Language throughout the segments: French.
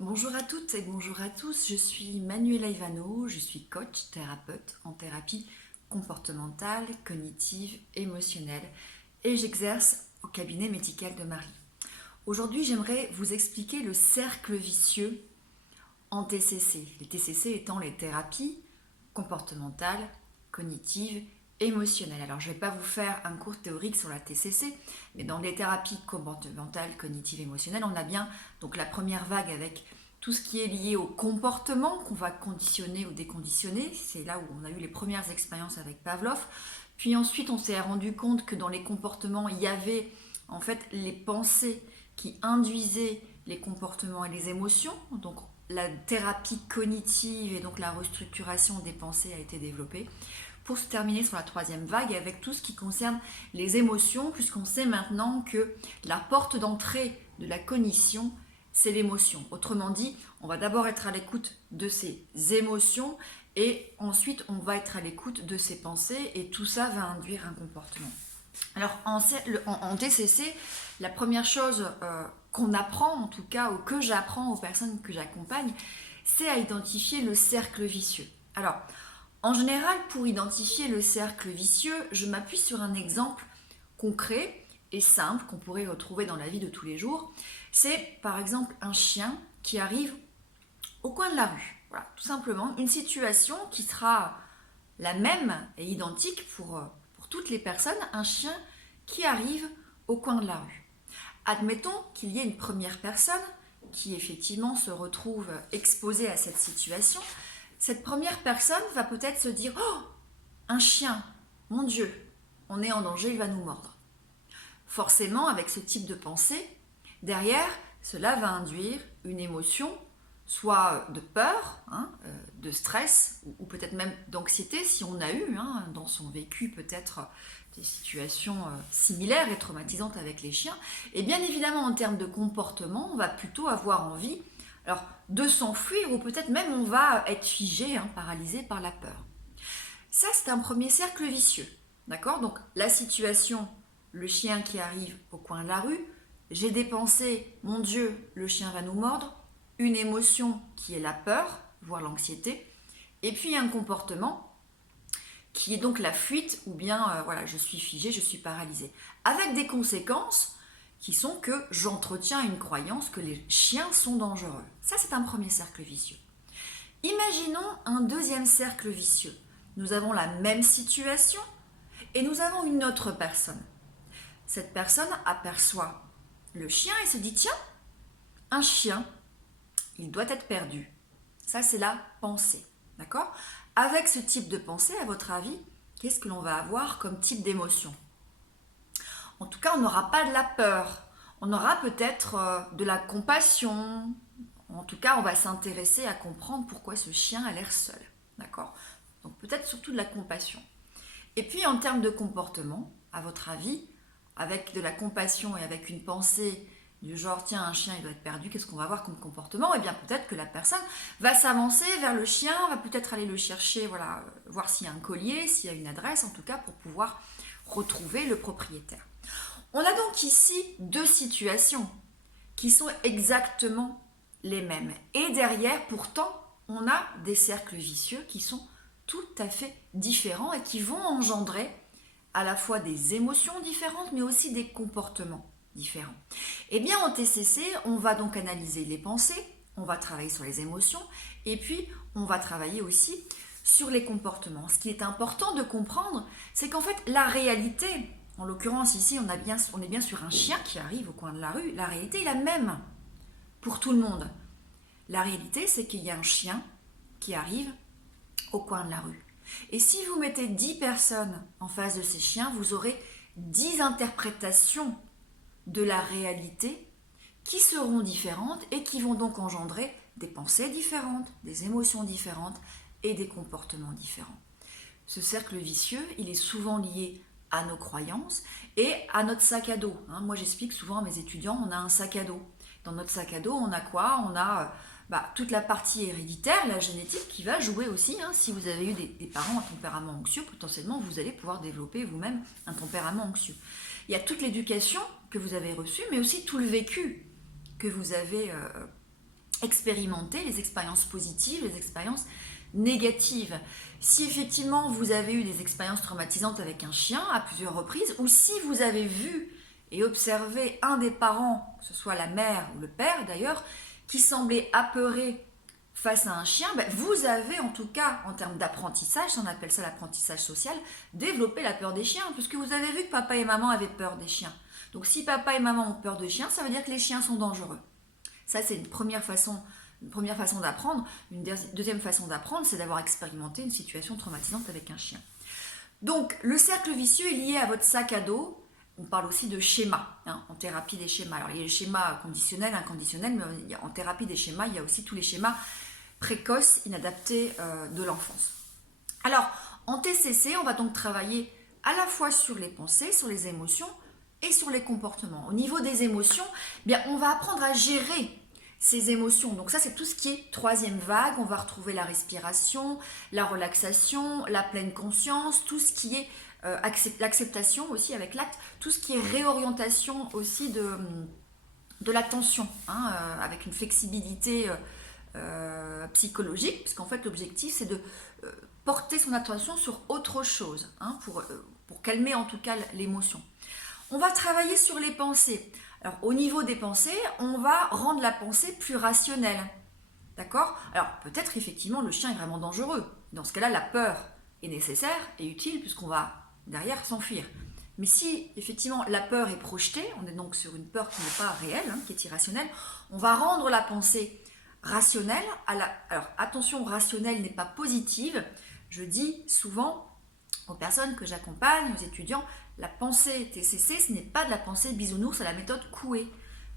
Bonjour à toutes et bonjour à tous, je suis Manuela Ivano, je suis coach, thérapeute en thérapie comportementale, cognitive, émotionnelle et j'exerce au cabinet médical de Marie. Aujourd'hui, j'aimerais vous expliquer le cercle vicieux en TCC. Les TCC étant les thérapies comportementales, cognitives, émotionnelles. Alors, je ne vais pas vous faire un cours théorique sur la TCC, mais dans les thérapies comportementales, cognitives, émotionnelles, on a bien donc la première vague avec tout ce qui est lié au comportement qu'on va conditionner ou déconditionner. C'est là où on a eu les premières expériences avec Pavlov. Puis ensuite, on s'est rendu compte que dans les comportements, il y avait en fait les pensées qui induisaient les comportements et les émotions. Donc, la thérapie cognitive et donc la restructuration des pensées a été développée pour se terminer sur la troisième vague avec tout ce qui concerne les émotions, puisqu'on sait maintenant que la porte d'entrée de la cognition, c'est l'émotion. Autrement dit, on va d'abord être à l'écoute de ses émotions et ensuite on va être à l'écoute de ses pensées et tout ça va induire un comportement. Alors en TCC, la première chose qu'on apprend, en tout cas, ou que j'apprends aux personnes que j'accompagne, c'est à identifier le cercle vicieux. Alors, en général, pour identifier le cercle vicieux, je m'appuie sur un exemple concret et simple qu'on pourrait retrouver dans la vie de tous les jours. C'est par exemple un chien qui arrive au coin de la rue. Voilà, tout simplement une situation qui sera la même et identique pour toutes les personnes, un chien qui arrive au coin de la rue. Admettons qu'il y ait une première personne qui effectivement se retrouve exposée à cette situation. Cette première personne va peut-être se dire « Oh, un chien, mon Dieu, on est en danger, il va nous mordre ». Forcément, avec ce type de pensée, derrière, cela va induire une émotion, soit de peur, de stress, ou peut-être même d'anxiété, si on a eu dans son vécu peut-être des situations similaires et traumatisantes avec les chiens. Et bien évidemment, en termes de comportement, on va plutôt avoir envie de s'enfuir, ou peut-être même on va être figé, paralysé par la peur. Ça, c'est un premier cercle vicieux. D'accord ? Donc, la situation, le chien qui arrive au coin de la rue, j'ai des pensées, mon Dieu, le chien va nous mordre, une émotion qui est la peur, voire l'anxiété, et puis un comportement qui est donc la fuite, ou bien je suis figé, je suis paralysé. Avec des conséquences qui sont que j'entretiens une croyance que les chiens sont dangereux. Ça, c'est un premier cercle vicieux. Imaginons un deuxième cercle vicieux. Nous avons la même situation et nous avons une autre personne. Cette personne aperçoit le chien et se dit « Tiens, un chien, il doit être perdu. » Ça, c'est la pensée. D'accord ? Avec ce type de pensée, à votre avis, qu'est-ce que l'on va avoir comme type d'émotion ? En tout cas, on n'aura pas de la peur. On aura peut-être de la compassion. En tout cas, on va s'intéresser à comprendre pourquoi ce chien a l'air seul. D'accord ? Donc peut-être surtout de la compassion. Et puis en termes de comportement, à votre avis, avec de la compassion et avec une pensée du genre tiens, un chien il doit être perdu, qu'est-ce qu'on va avoir comme comportement ? Eh bien peut-être que la personne va s'avancer vers le chien, va peut-être aller le chercher, voir s'il y a un collier, s'il y a une adresse, en tout cas pour pouvoir retrouver le propriétaire. On a donc ici deux situations qui sont exactement les mêmes. Et derrière, pourtant, on a des cercles vicieux qui sont tout à fait différents et qui vont engendrer à la fois des émotions différentes, mais aussi des comportements différents. Eh bien, en TCC, on va donc analyser les pensées, on va travailler sur les émotions, et puis on va travailler aussi sur les comportements. Ce qui est important de comprendre, c'est qu'en fait, la réalité, en l'occurrence ici, on est bien sur un chien qui arrive au coin de la rue, la réalité est la même pour tout le monde. La réalité, c'est qu'il y a un chien qui arrive au coin de la rue. Et si vous mettez 10 personnes en face de ces chiens, vous aurez 10 interprétations de la réalité qui seront différentes et qui vont donc engendrer des pensées différentes, des émotions différentes et des comportements différents. Ce cercle vicieux, il est souvent lié à nos croyances et à notre sac à dos. Moi, j'explique souvent à mes étudiants, on a un sac à dos. Dans notre sac à dos, on a quoi ? On a toute la partie héréditaire, la génétique qui va jouer aussi. Si vous avez eu des parents à tempérament anxieux, potentiellement vous allez pouvoir développer vous-même un tempérament anxieux. Il y a toute l'éducation que vous avez reçue, mais aussi tout le vécu que vous avez expérimenter les expériences positives, les expériences négatives. Si effectivement vous avez eu des expériences traumatisantes avec un chien à plusieurs reprises, ou si vous avez vu et observé un des parents, que ce soit la mère ou le père d'ailleurs, qui semblait apeuré face à un chien, vous avez en tout cas, en termes d'apprentissage, on appelle ça l'apprentissage social, développé la peur des chiens, puisque vous avez vu que papa et maman avaient peur des chiens. Donc si papa et maman ont peur de chiens, ça veut dire que les chiens sont dangereux. Ça, c'est une première façon d'apprendre. Une deuxième façon d'apprendre, c'est d'avoir expérimenté une situation traumatisante avec un chien. Donc, le cercle vicieux est lié à votre sac à dos. On parle aussi de schémas, en thérapie des schémas. Alors, il y a les schémas conditionnels, inconditionnels, mais en thérapie des schémas, il y a aussi tous les schémas précoces, inadaptés de l'enfance. Alors, en TCC, on va donc travailler à la fois sur les pensées, sur les émotions et sur les comportements. Au niveau des émotions, on va apprendre à gérer ces émotions. Donc ça, c'est tout ce qui est troisième vague. On va retrouver la respiration, la relaxation, la pleine conscience, tout ce qui est l'acceptation aussi avec l'acte, tout ce qui est réorientation aussi de l'attention, avec une flexibilité psychologique, puisqu'en fait l'objectif c'est de porter son attention sur autre chose, pour calmer en tout cas l'émotion. On va travailler sur les pensées. Alors, au niveau des pensées, on va rendre la pensée plus rationnelle. D'accord? Alors, peut-être effectivement, le chien est vraiment dangereux. Dans ce cas-là, la peur est nécessaire et utile puisqu'on va derrière s'enfuir. Mais si effectivement la peur est projetée, on est donc sur une peur qui n'est pas réelle, qui est irrationnelle, on va rendre la pensée rationnelle. Alors, attention, rationnelle n'est pas positive. Je dis souvent aux personnes que j'accompagne, aux étudiants, la pensée TCC, ce n'est pas de la pensée bisounours à la méthode Coué.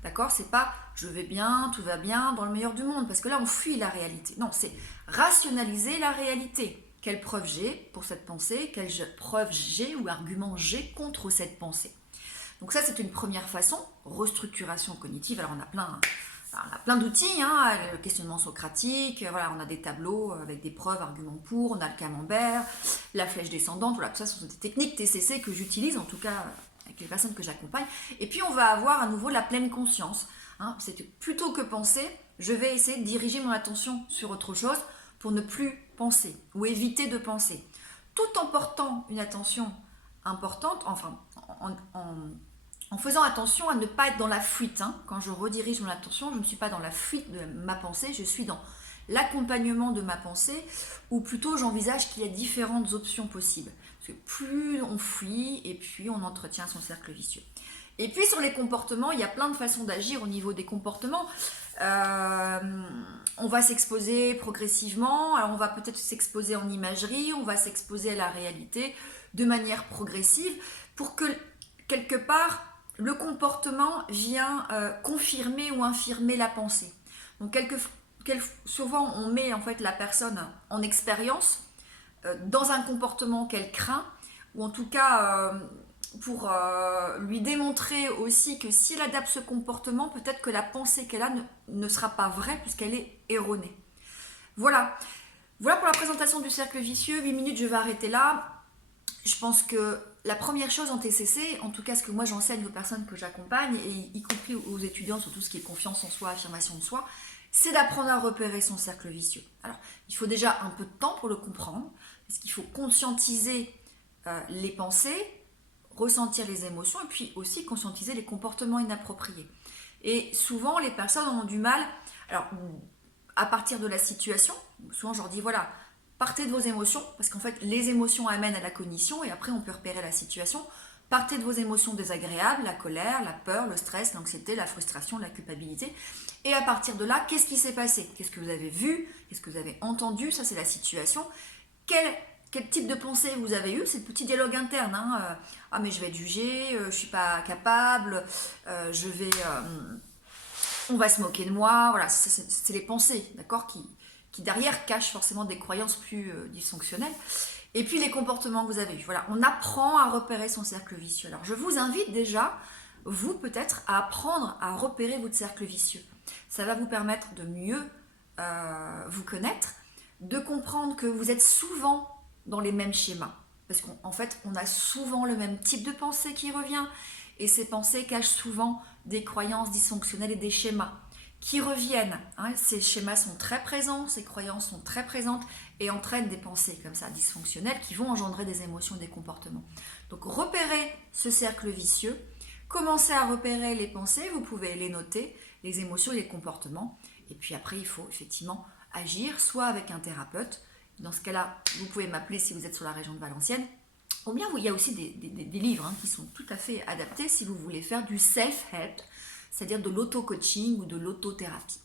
D'accord? C'est pas je vais bien, tout va bien, dans le meilleur du monde, parce que là on fuit la réalité. Non, c'est rationaliser la réalité. Quelle preuve j'ai pour cette pensée? Quelle preuve j'ai ou argument j'ai contre cette pensée? Donc ça, c'est une première façon, restructuration cognitive. Alors on a plein d'outils, le questionnement socratique, on a des tableaux avec des preuves, arguments pour, on a le camembert, la flèche descendante, tout ça, ce sont des techniques TCC que j'utilise, en tout cas avec les personnes que j'accompagne. Et puis on va avoir à nouveau la pleine conscience. C'est plutôt que penser, je vais essayer de diriger mon attention sur autre chose pour ne plus penser ou éviter de penser. Tout en portant une attention importante, en faisant attention à ne pas être dans la fuite. Quand je redirige mon attention, je ne suis pas dans la fuite de ma pensée, je suis dans l'accompagnement de ma pensée, ou plutôt j'envisage qu'il y a différentes options possibles. Parce que plus on fuit, et puis on entretient son cercle vicieux. Et puis sur les comportements, il y a plein de façons d'agir au niveau des comportements. On va s'exposer progressivement, alors on va peut-être s'exposer en imagerie, on va s'exposer à la réalité de manière progressive, pour que quelque part, le comportement vient confirmer ou infirmer la pensée. Donc souvent on met en fait la personne en expérience dans un comportement qu'elle craint, ou en tout cas pour lui démontrer aussi que si elle adapte ce comportement, peut-être que la pensée qu'elle a ne sera pas vraie puisqu'elle est erronée. Voilà pour la présentation du cercle vicieux. 8 minutes, je vais arrêter là. Je pense que la première chose en TCC, en tout cas ce que moi j'enseigne aux personnes que j'accompagne, et y compris aux étudiants sur tout ce qui est confiance en soi, affirmation de soi, c'est d'apprendre à repérer son cercle vicieux. Alors, il faut déjà un peu de temps pour le comprendre, parce qu'il faut conscientiser les pensées, ressentir les émotions, et puis aussi conscientiser les comportements inappropriés. Et souvent, les personnes ont du mal, alors, à partir de la situation, souvent je leur dis, voilà, partez de vos émotions, parce qu'en fait, les émotions amènent à la cognition, et après, on peut repérer la situation. Partez de vos émotions désagréables, la colère, la peur, le stress, l'anxiété, la frustration, la culpabilité. Et à partir de là, qu'est-ce qui s'est passé? Qu'est-ce que vous avez vu? Qu'est-ce que vous avez entendu? Ça, c'est la situation. Quel type de pensée vous avez eu? C'est le petit dialogue interne. Ah, mais je vais être jugé, je ne suis pas capable, on va se moquer de moi. Voilà, c'est les pensées, d'accord, qui derrière cachent forcément des croyances plus dysfonctionnelles. Et puis les comportements que vous avez eus. Voilà, on apprend à repérer son cercle vicieux. Alors je vous invite déjà, vous peut-être, à apprendre à repérer votre cercle vicieux. Ça va vous permettre de mieux vous connaître, de comprendre que vous êtes souvent dans les mêmes schémas. Parce qu'en fait, on a souvent le même type de pensée qui revient. Et ces pensées cachent souvent des croyances dysfonctionnelles et des schémas qui reviennent. Hein. Ces schémas sont très présents, ces croyances sont très présentes et entraînent des pensées comme ça dysfonctionnelles qui vont engendrer des émotions et des comportements. Donc repérez ce cercle vicieux, commencez à repérer les pensées, vous pouvez les noter, les émotions et les comportements. Et puis après, il faut effectivement agir, soit avec un thérapeute. Dans ce cas-là, vous pouvez m'appeler si vous êtes sur la région de Valenciennes. Ou bien, il y a aussi des livres qui sont tout à fait adaptés si vous voulez faire du self-help, c'est-à-dire de l'auto-coaching ou de l'autothérapie.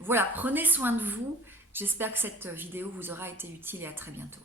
Voilà, prenez soin de vous. J'espère que cette vidéo vous aura été utile et à très bientôt.